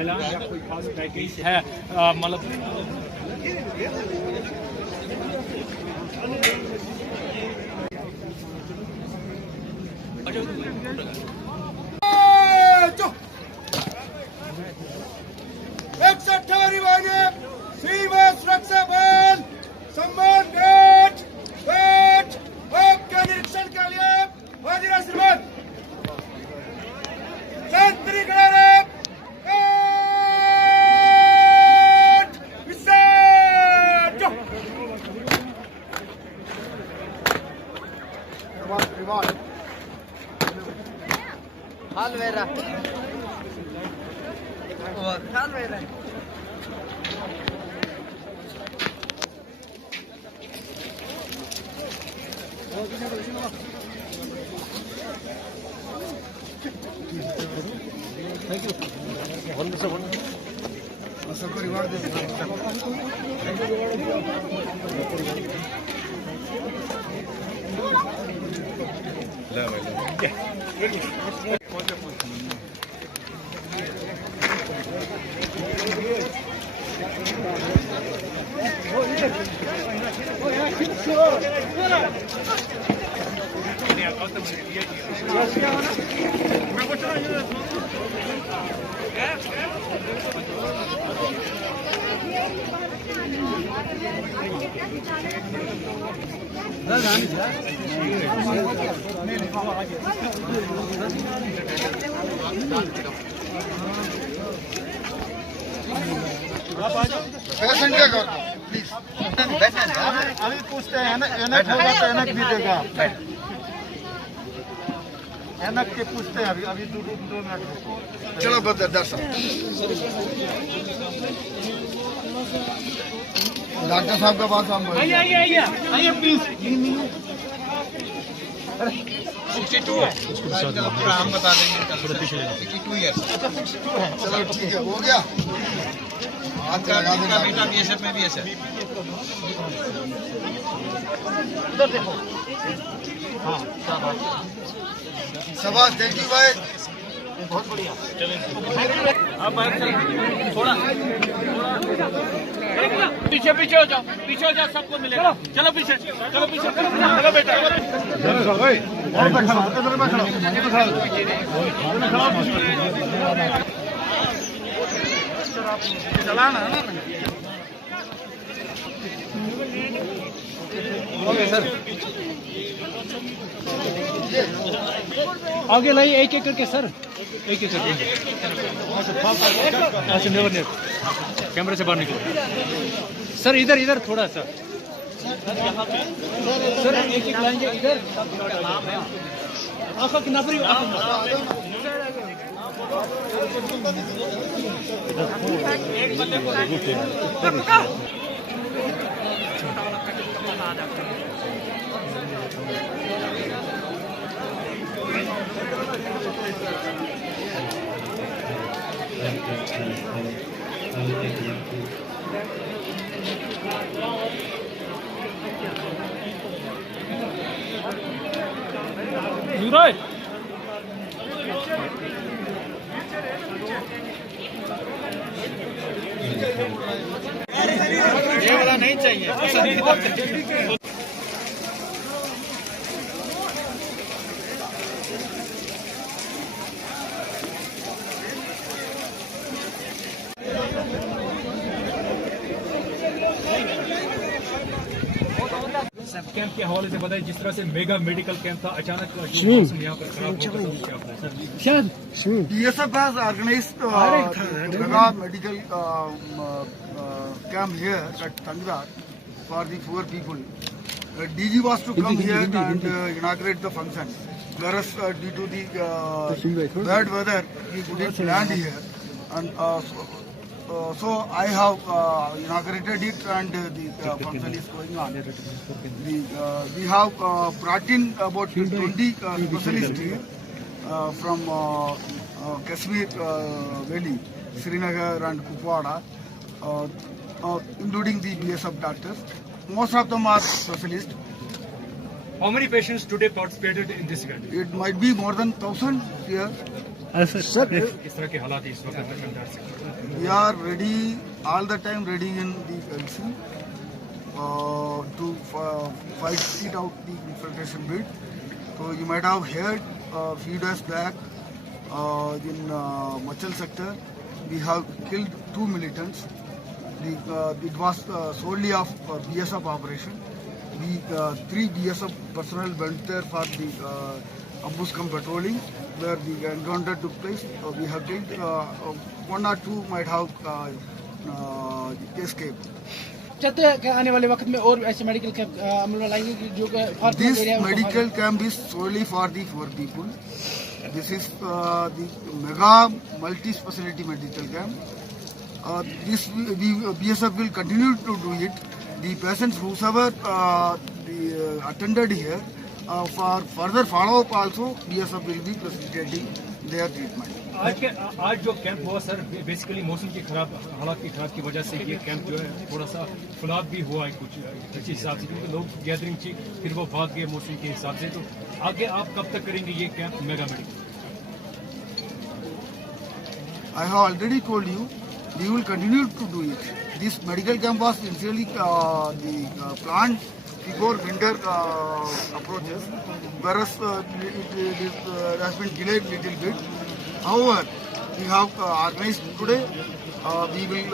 ऐलान या कोई खास पैकेज है मतलब सीमा सुरक्षा बल सम्मान गेट आपके निरीक्षण के लिए हाजिर आशीर्वाद संतरी Thank you. सबको रिवार्ड दे प्लीज अभी पूछते हैं एनक होगा तो एनक भी देगा एनक के पूछते हैं अभी 2 मिनट चलो दर्शक डॉक्टर साहब का बात हम आइए प्लीज 62 है पूरा हम बता देंगे 62 ईयर्स चलो ठीक है हो गया आज का बेटा बीएसएफ में भी है सर इधर देखो हाँ शाबाश थैंक यू भाई बहुत बढ़िया आप थोड़ा पीछे हो जाओ सबको मिलेगा चलो पीछे चलो बेटा चलाना ना ओके सर आगे लाइए एक करके सर एक करके अच्छा नेवर कैमरे से बाहर निकलो सर इधर थोड़ा सा सर एक लाएंगे इधर आंखों की नफरी एक बंदे को You right? ये वाला नहीं चाहिए सब कैंप के हवाले से बताइए जिस तरह से मेगा मेडिकल कैंप था अचानक यहाँ पर BSF has organized mega medical camp here at Tangrar for the poor people. DG was to come here and inaugurate the function. Whereas due to the bad weather, he couldn't land here, and so I have inaugurated it, and the function is going on. We have brought in about 20 specialists here from Kashmir Valley, Srinagar and Kupwara, including the BSF doctors. Most of them are specialists. How many patients today participated in this event? It might be more than 1,000 here. किस तरह के हालात हैं इस वक्त कंधार से? We are ready all the time, ready in the LC to fight it out the infiltration bid. So you might have heard a few days back in Machal sector, we have killed 2 militants. It was solely of BSF operation. The 3 BSF personnel went there for the Ambuscam patrolling, where the encounter took place. We have killed 1 or 2 might have escaped. चाहते हैं कि आने वाले वक्त में और ऐसे medical camp अमल में लाएंगे कि जो This medical camp is solely for the 4 people. This is the mega multi-speciality medical camp. This BSF will continue to do it. The patients whosoever attended here, for further follow-up also, BSF will be facilitating their treatment. आज जो camp हुआ sir, basically मौसम की हालात की खराब की वजह से ये कैंप जो है थोड़ा सा फ्लॉप भी हुआ है कुछ अच्छे हिसाब से, क्योंकि लोग गैदरिंग थी, फिर वो भाग गए मौसम के हिसाब से। तो आगे आप कब तक करेंगे ये camp mega medical? I have already told you, we will continue to do it. This medical camp was initially planned before winter approaches, whereas it has been delayed little bit. However, we have organized today. We will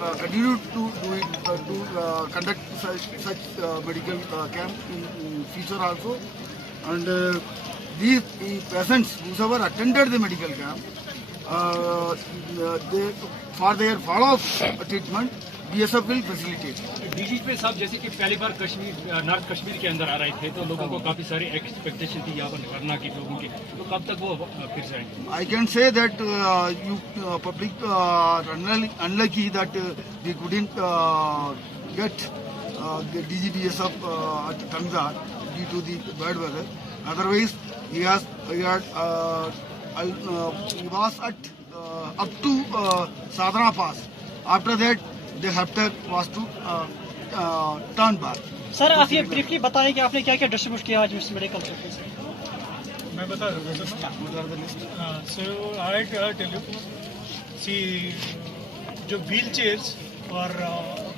continue to do it, to conduct such medical camp in future also. And these patients whoever attended the medical camp, for their follow-up treatment, BSF will facilitate. DGP साहब जैसे कि पहली बार Kashmir north Kashmir के अंदर आ रहे थे, तो लोगों को काफी सारी एक्सपेक्टेशन थी यहाँ पर करना की लोगों की, तो कब तक वो फिर से आएंगे? I can say that you public are unlucky that we couldn't get the DGBSF at Tangzar due to the bad weather. Otherwise, he was at up to Sadhana Pass. After that, the hector was to turn back. Sir आप ये briefly बताएं कि आपने क्या क्या distribute किया आज इस मेडिकल कैंप से? मैं बता दूँ सो आई टेल यू सी जो wheelchairs for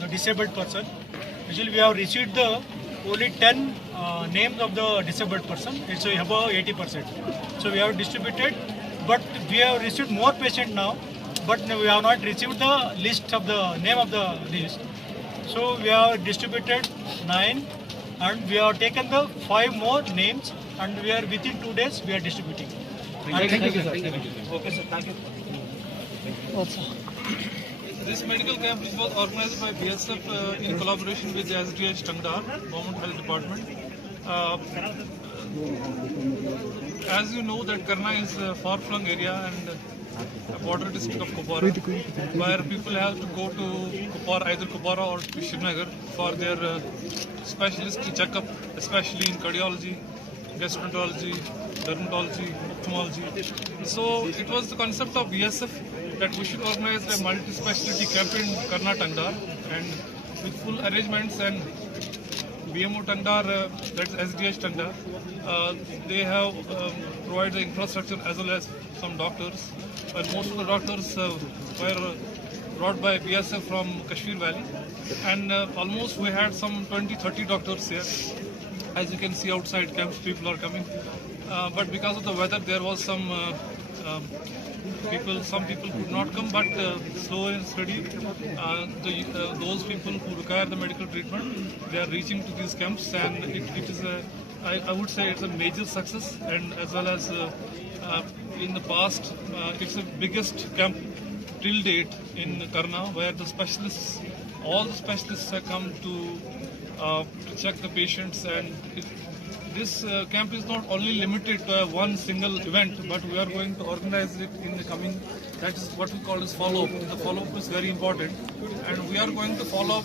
the disabled person, actually we have received the only 10 names of the disabled person. It's above 80%. So we have distributed, but we have received more patients now, but we have not received the list of the name of the list. So we have distributed 9, and we have taken the 5 more names, and we are within 2 days we are distributing. Thank you, sir. Okay, sir. Thank you. This medical camp was organized by BSF in collaboration with the SDH Tangdar, Government Health Department. As you know that Karna is a far-flung area and a border district of Kupwara, where people have to go to Kupwara, either Kupwara or to Srinagar for their specialist checkup, especially in cardiology, gastroenterology, dermatology, ophthalmology. So it was the concept of BSF that we should organize a multi-specialty camp in Karna Tangdar, and with full arrangements, and BMO Tangdar, that's SDH Tangdar, they have provided the infrastructure as well as some doctors, and most of the doctors were brought by BSF from Kashmir Valley, and almost we had some 20-30 doctors here. As you can see outside camps, people are coming, but because of the weather there was some some people could not come, but slow and steady, those people who require the medical treatment, they are reaching to these camps, and it is I would say it's a major success, and as well as in the past, it's the biggest camp till date in Karna, where the specialists, all the specialists have come to check the patients, and this camp is not only limited to one single event, but we are going to organize it in the coming, that is what we call as follow-up. The follow-up is very important, and we are going to follow up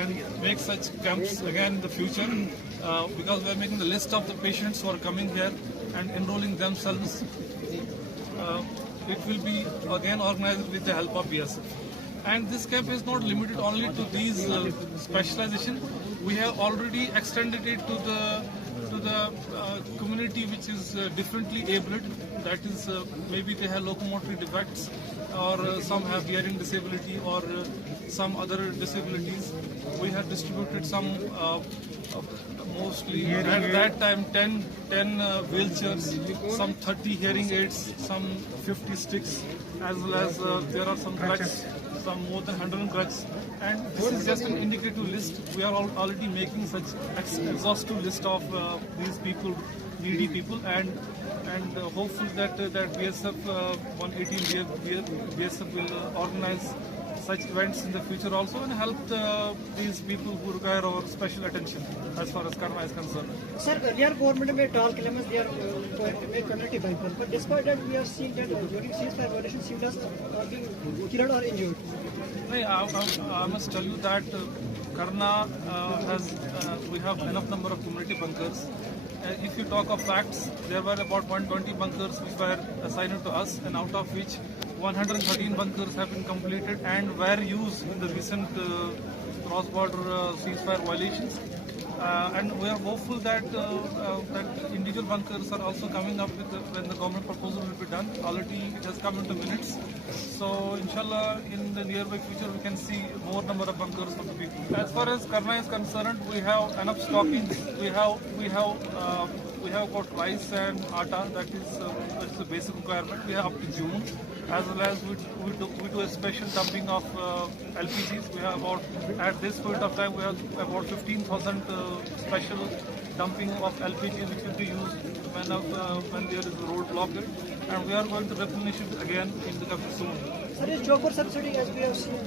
and make such camps again in the future, because we are making the list of the patients who are coming here and enrolling themselves. It will be again organized with the help of BSF. And this camp is not limited only to these specialization. we have already extended it to the community which is differently abled. That is, maybe they have locomotory defects, or some have hearing disability, or some other disabilities. We have distributed some, mostly at that time, 10 wheelchairs, some 30 hearing aids, some 50 sticks, as well as there are some crutches, some more than 100 crutches. And this is just an indicative list. We are already making such exhaustive list of these people, needy people, and hopeful that BSF 118 BSF will organize such events in the future also and help these people who require our special attention as far as Karma is concerned. Sir, earlier government made all kilometers they are going to make community bypass, but despite that we are seeing that during ceasefire violations civilians are being killed or injured. I must tell you that Karna we have enough number of community bunkers. If you talk of facts, there were about 120 bunkers which were assigned to us, and out of which 113 bunkers have been completed and were used in the recent cross-border ceasefire violations. And we are hopeful that individual bunkers are also coming up with when the government proposal will be done. Already it has come into minutes. So inshallah, in the nearby future, we can see more number of bunkers for the people. As far as Karna is concerned, we have enough stocking. We have got rice and atta. That is the basic requirement. We have up to June. As well as we do a special dumping of LPGs. We have about, at this point of time, we have about 15,000 special dumping of LPG which will be used when there is a road blockade, and we are going to replenish it again in the coming soon. Sir, is chopper subsidy as we have seen?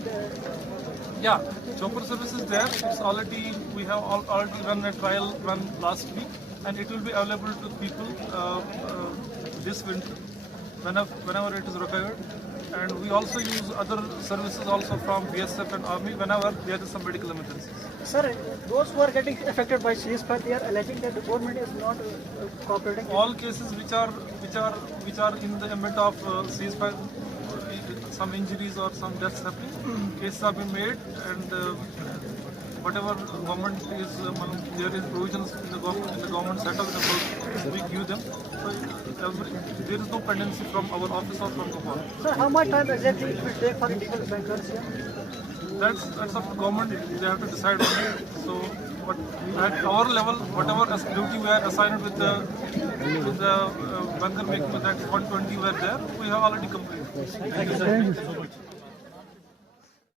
Yeah, chopper service is there. It's already, we have already run a trial run last week, and it will be available to people this winter whenever it is required. And we also use other services also from BSF and Army whenever there is some medical emergencies. Sir, those who are getting affected by ceasefire, they are alleging that the government is not cooperating. All cases which are in the ambit of ceasefire, some injuries or some deaths happening, cases have been made, and whatever government is, there is provisions in the government setup, we give them. So there is no pendency from our office or from Gopal. Sir, how much time exactly it will take for individual bankers here? That's up to government. They have to decide on it. So, but at our level, whatever duty we are assigned with the bunker making, that 120 were there, we have already completed. Thank you so much.